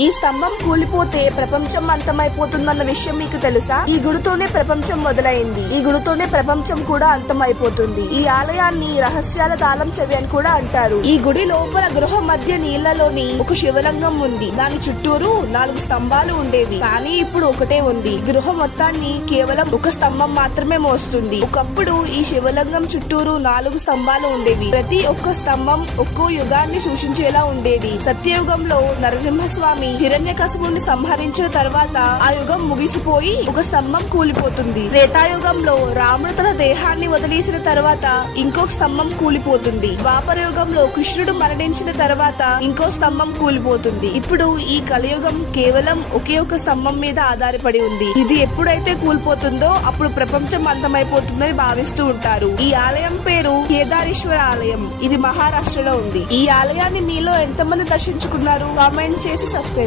ఈ స్తంభం కూలిపోతే ప్రపంచం అంతమైపోతుందన్న విషయం మీకు తెలుసా? ఈ గుడితోనే ప్రపంచం మొదలైంది. ఈ గుడితోనే ప్రపంచం కూడా అంతమైపోతుంది. ఈ ఆలయాన్ని రహస్యాల తాళం చెవి అని కూడా అంటారు. ఈ గుడి లోపల గృహ మధ్య నీళ్లలోని ఒక శివలింగం ఉంది. దాని చుట్టూరు 4 స్తంభాలు ఉండేవి. కానీ ఇప్పుడు ఒకటే ఉంది. గృహ మొత్తాన్ని కేవలం ఒక స్తంభం మాత్రమే మోస్తుంది. ఒకప్పుడు ఈ శివలింగం చుట్టూరు 4 స్తంభాలు ఉండేవి. ప్రతి ఒక్క స్తంభం ఒక్కో యుగాన్ని సూచించేలా ఉండేది. సత్యయుగంలో నరసింహస్వామి హిరణ్యకశిపుని సంహరించిన తర్వాత ఆ యుగం ముగిసిపోయి ఒక స్తంభం కూలిపోతుంది. త్రేతాయుగంలో రాముడు తన దేహాన్ని వదిలేసిన తర్వాత ఇంకొక స్తంభం కూలిపోతుంది. ద్వాపర యుగంలో కృష్ణుడు మరణించిన తర్వాత ఇంకో స్తంభం కూలిపోతుంది. ఇప్పుడు ఈ కలియుగం కేవలం ఒకే ఒక స్తంభం మీద ఆధారపడి ఉంది. ఇది ఎప్పుడైతే కూలిపోతుందో అప్పుడు ప్రపంచం అంతమైపోతుందని భావిస్తూ ఉంటారు. ఈ ఆలయం పేరు కేదారేశ్వర ఆలయం. ఇది మహారాష్ట్రలో ఉంది. ఈ ఆలయాన్ని మీలో ఎంతమంది దర్శించుకున్నారు? కామెంట్ చేసి